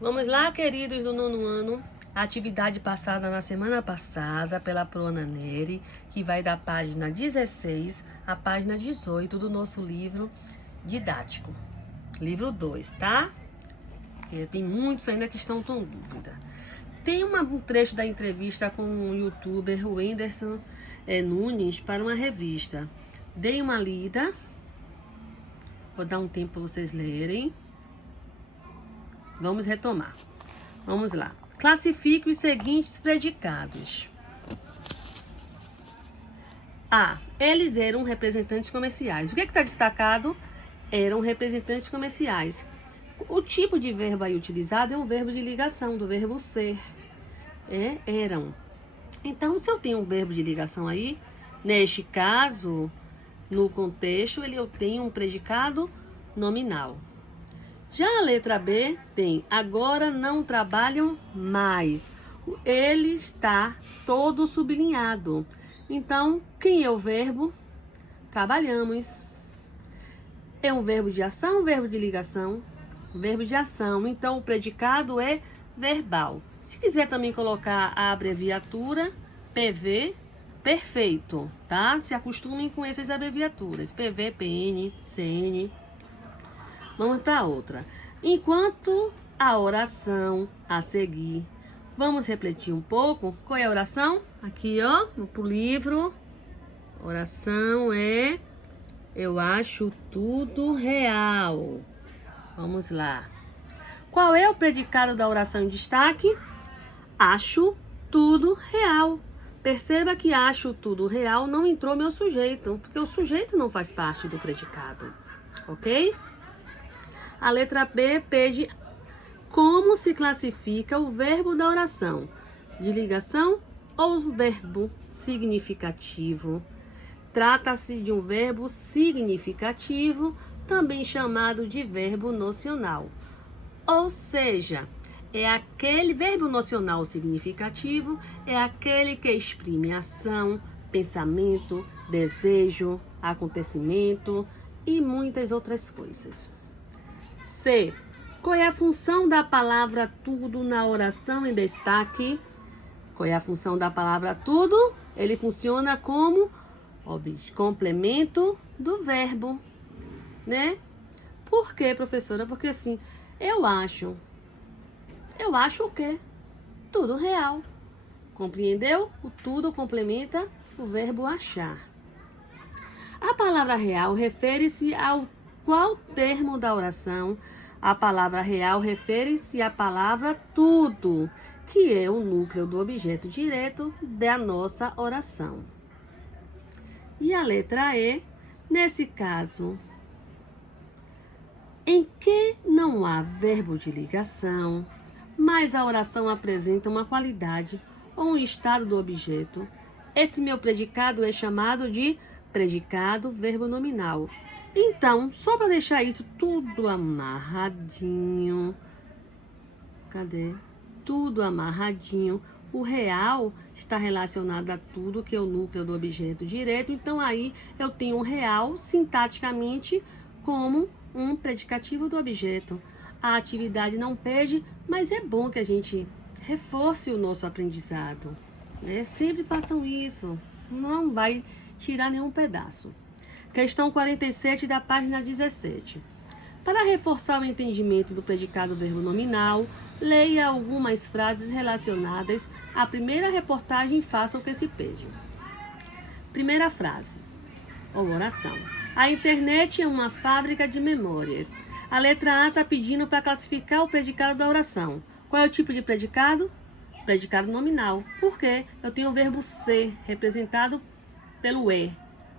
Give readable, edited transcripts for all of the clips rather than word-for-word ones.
Vamos lá, queridos do nono ano. A atividade passada na semana passada pela Proana Neri, que vai da página 16 à página 18 do nosso livro didático. Livro 2, tá? Porque tem muitos ainda que estão com dúvida. Tem um trecho da entrevista com o youtuber Whindersson Nunes para uma revista. Dei uma lida. Vou dar um tempo para vocês lerem. Vamos retomar. Vamos lá. Classifique os seguintes predicados. A. Eles eram representantes comerciais. O que está destacado? Eram representantes comerciais. O tipo de verbo aí utilizado é um verbo de ligação, do verbo ser. Eram. Então, se eu tenho um verbo de ligação aí, neste caso, no contexto, eu tenho um predicado nominal. Já a letra B tem agora não trabalham mais. Ele está todo sublinhado. Então, quem é o verbo? Trabalhamos. É um verbo de ação ou verbo de ligação? Verbo de ação. Então, o predicado é verbal. Se quiser também colocar a abreviatura, PV, perfeito, tá? Se acostumem com essas abreviaturas. PV, PN, CN. Vamos para outra. Enquanto a oração a seguir, vamos refletir um pouco. Qual é a oração? Aqui, ó, pro livro. Oração é eu acho tudo real. Vamos lá. Qual é o predicado da oração em destaque? Acho tudo real. Perceba que acho tudo real não entrou meu sujeito, porque o sujeito não faz parte do predicado, ok? A letra B pede como se classifica o verbo da oração, de ligação ou verbo significativo. Trata-se de um verbo significativo, também chamado de verbo nocional. Ou seja, é aquele verbo nocional significativo, é aquele que exprime ação, pensamento, desejo, acontecimento e muitas outras coisas. C. Qual é a função da palavra tudo na oração em destaque? Qual é a função da palavra tudo? Ele funciona como complemento do verbo, né? Por quê, professora? Porque assim, eu acho o quê? Tudo real. Compreendeu? O tudo complementa o verbo achar. A palavra real refere-se ao qual termo da oração? A palavra real refere-se à palavra tudo, que é o núcleo do objeto direto da nossa oração. E a letra E, nesse caso, em que não há verbo de ligação, mas a oração apresenta uma qualidade ou um estado do objeto, esse meu predicado é chamado de predicado verbo nominal. Então, só para deixar isso tudo amarradinho, cadê? Tudo amarradinho. O real está relacionado a tudo que é o núcleo do objeto direto. Então, aí eu tenho o real sintaticamente como um predicativo do objeto. A atividade não pede, mas é bom que a gente reforce o nosso aprendizado, né? Sempre façam isso. Não vai tirar nenhum pedaço. Questão 47 da página 17. Para reforçar o entendimento do predicado verbo nominal, leia algumas frases relacionadas à primeira reportagem e faça o que se pede. Primeira frase, ou oração. A internet é uma fábrica de memórias. A letra A está pedindo para classificar o predicado da oração. Qual é o tipo de predicado? Predicado nominal. Por quê? Eu tenho o verbo ser, representado pelo E.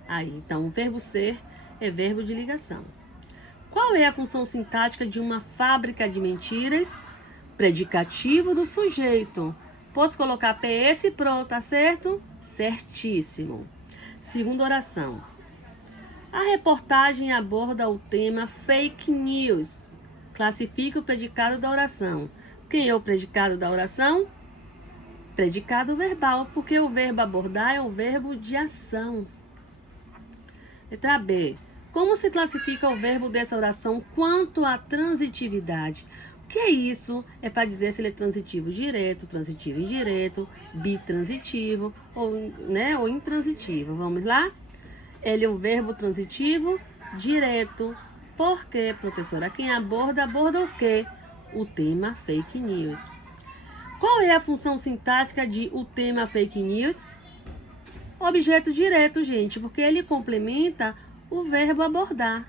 Aí, então, o verbo ser é verbo de ligação. Qual é a função sintática de uma fábrica de mentiras? Predicativo do sujeito. Posso colocar PS pro, tá certo? Certíssimo. Segunda oração. A reportagem aborda o tema fake news. Classifica o predicado da oração. Quem é o predicado da oração? Predicado verbal, porque o verbo abordar é o verbo de ação. Letra B. Como se classifica o verbo dessa oração quanto à transitividade? Que é isso? É para dizer se ele é transitivo direto, transitivo indireto, bitransitivo ou, né, ou intransitivo. Vamos lá? Ele é um verbo transitivo direto. Por quê, professora? Quem aborda o quê? O tema fake news. Qual é a função sintática de o tema fake news? Objeto direto, gente, porque ele complementa o verbo abordar.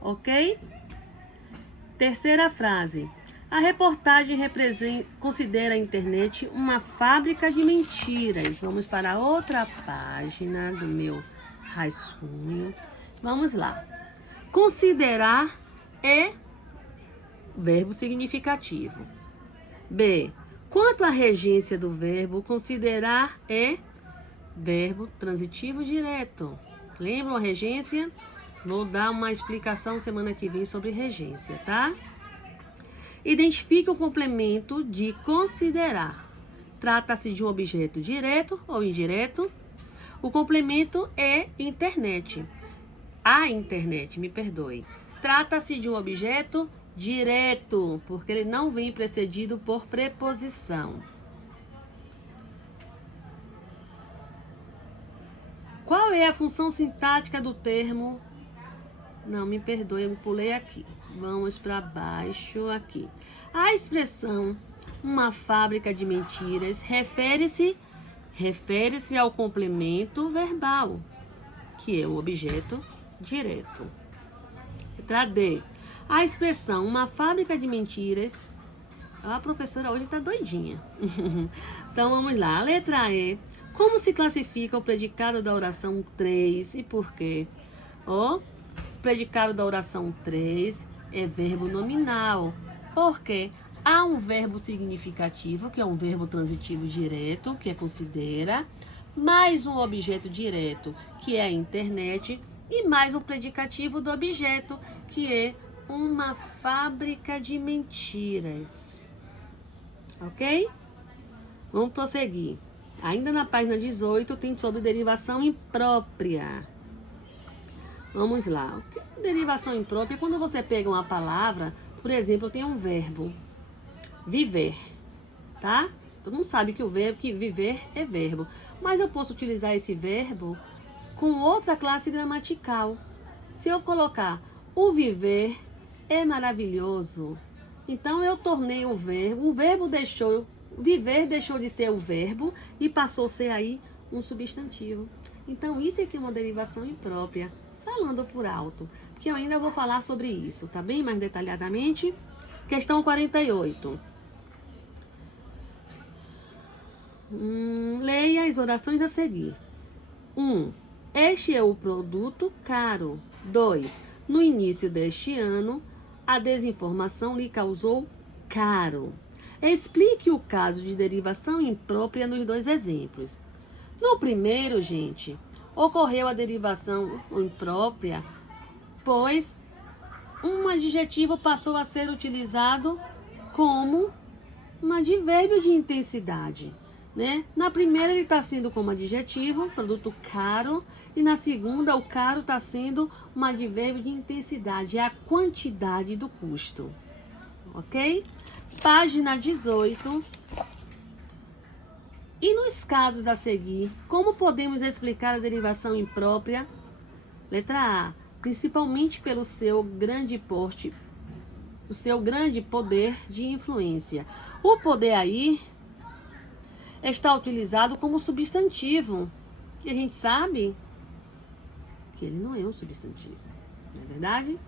Ok? Terceira frase. A reportagem considera a internet uma fábrica de mentiras. Vamos para outra página do meu rascunho. Vamos lá. Considerar é verbo significativo. B. Quanto à regência do verbo, considerar é verbo transitivo direto. Lembram a regência? Vou dar uma explicação semana que vem sobre regência, tá? Identifique o complemento de considerar. Trata-se de um objeto direto ou indireto? O complemento é internet. A internet, me perdoe. Trata-se de um objeto direto, porque ele não vem precedido por preposição. Qual é a função sintática do termo? Não, me perdoe, eu me pulei aqui. Vamos para baixo aqui. A expressão uma fábrica de mentiras refere-se ao complemento verbal, que é o objeto direto. Letra D. A expressão uma fábrica de mentiras. A professora hoje está doidinha. Então vamos lá. Letra E. Como se classifica o predicado da oração 3 e por quê? O predicado da oração 3 é verbo nominal, porque há um verbo significativo, que é um verbo transitivo direto, que é considera, mais um objeto direto, que é a internet, e mais o predicativo do objeto, que é uma fábrica de mentiras. Ok? Vamos prosseguir. Ainda na página 18 tem sobre derivação imprópria. Vamos lá. O que é derivação imprópria? Quando você pega uma palavra, por exemplo, tem um verbo, viver, tá? Todo mundo sabe que viver é verbo, mas eu posso utilizar esse verbo com outra classe gramatical. Se eu colocar o viver é maravilhoso, então eu tornei o verbo viver deixou de ser o verbo e passou a ser aí um substantivo. Então isso aqui é uma derivação imprópria. Falando por alto, porque eu ainda vou falar sobre isso, tá bem? Mais detalhadamente. Questão 48. Leia as orações a seguir. 1. Este é o produto caro. 2. No início deste ano, a desinformação lhe causou caro. Explique o caso de derivação imprópria nos dois exemplos. No primeiro, gente, ocorreu a derivação imprópria, pois um adjetivo passou a ser utilizado como um advérbio de intensidade, né? Na primeira ele está sendo como adjetivo, produto caro, e na segunda o caro está sendo um advérbio de intensidade, é a quantidade do custo, ok? Página 18. E nos casos a seguir, como podemos explicar a derivação imprópria? Letra A. Principalmente pelo seu grande porte, o seu grande poder de influência. O poder aí está utilizado como substantivo. E a gente sabe que ele não é um substantivo, não é verdade?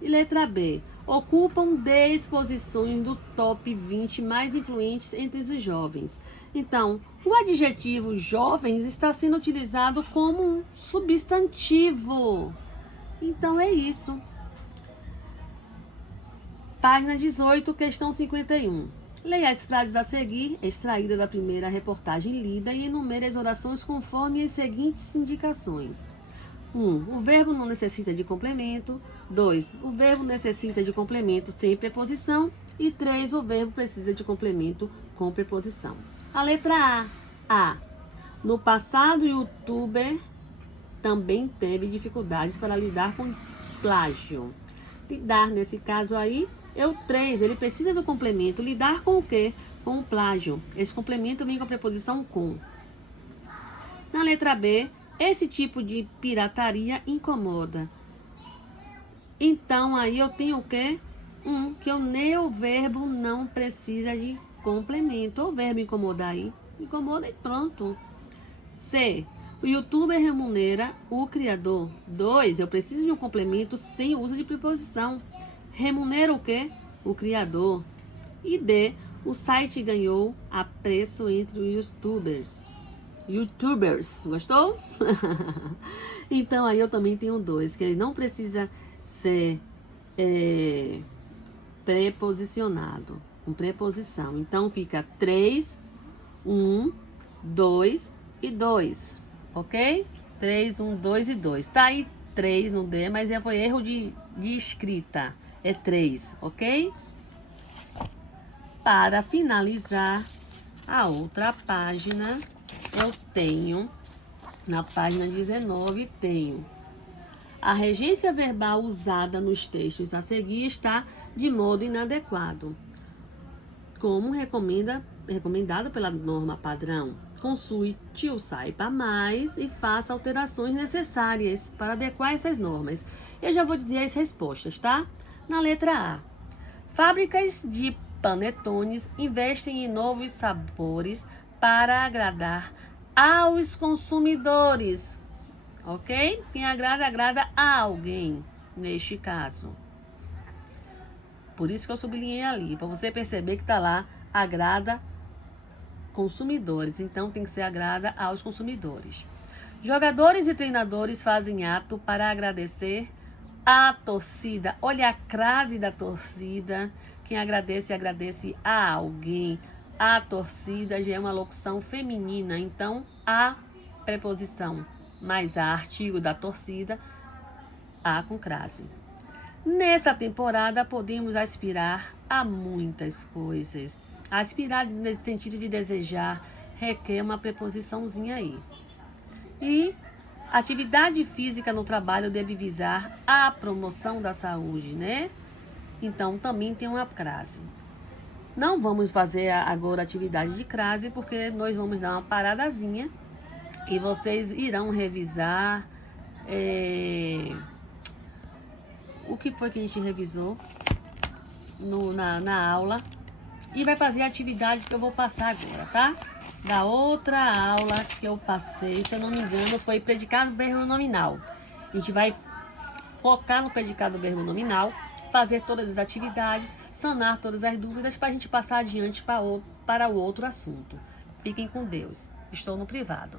E letra B. Ocupam 10 posições do top 20 mais influentes entre os jovens. Então, o adjetivo jovens está sendo utilizado como um substantivo. Então, é isso. Página 18, questão 51. Leia as frases a seguir, extraídas da primeira reportagem lida, e enumere as orações conforme as seguintes indicações. 1. O verbo não necessita de complemento. 2. O verbo necessita de complemento sem preposição. E 3. O verbo precisa de complemento com preposição. A letra A. No passado, o youtuber também teve dificuldades para lidar com plágio. Lidar, nesse caso aí, O 3, ele precisa do complemento. Lidar com o quê? Com o plágio. Esse complemento vem com a preposição com. Na letra B, esse tipo de pirataria incomoda. Então, aí eu tenho o quê? Que o neoverbo não precisa de complemento. O verbo incomodar aí, incomoda e pronto. C, o youtuber remunera o criador. 2, eu preciso de um complemento sem uso de preposição. Remunera o quê? O criador. E D, o site ganhou apreço entre os youtubers. Gostou? Então aí eu também tenho 2, que ele não precisa ser preposicionado, com preposição. Então fica 3, 1, 2 e 2, ok? 3, 1, 2 e 2. Tá aí 3 no D, mas já foi erro de escrita. É 3, ok? Para finalizar a outra página, eu tenho, na página 19, tenho a regência verbal usada nos textos a seguir está de modo inadequado, como recomendado pela norma padrão. Consulte o saiba mais e faça alterações necessárias para adequar essas normas. Eu já vou dizer as respostas, tá? Na letra A, fábricas de panetones investem em novos sabores para agradar aos consumidores. Ok? Quem agrada a alguém, neste caso. Por isso que eu sublinhei ali, para você perceber que tá lá, agrada consumidores. Então, tem que ser agrada aos consumidores. Jogadores e treinadores fazem ato para agradecer a torcida. Olha a crase da torcida. Quem agradece a alguém. A torcida já é uma locução feminina. Então, a preposição mais a artigo da torcida, a com crase. Nessa temporada, podemos aspirar a muitas coisas. Aspirar, nesse sentido de desejar, requer uma preposiçãozinha aí. E atividade física no trabalho deve visar a promoção da saúde, né? Então, também tem uma crase. Não vamos fazer agora atividade de crase, porque nós vamos dar uma paradazinha e vocês irão revisar o que foi que a gente revisou na aula. E vai fazer a atividade que eu vou passar agora, tá? Da outra aula que eu passei, se eu não me engano, foi predicado verbo nominal. A gente vai focar no predicado verbo nominal, fazer todas as atividades, sanar todas as dúvidas para a gente passar adiante para o outro assunto. Fiquem com Deus. Estou no privado.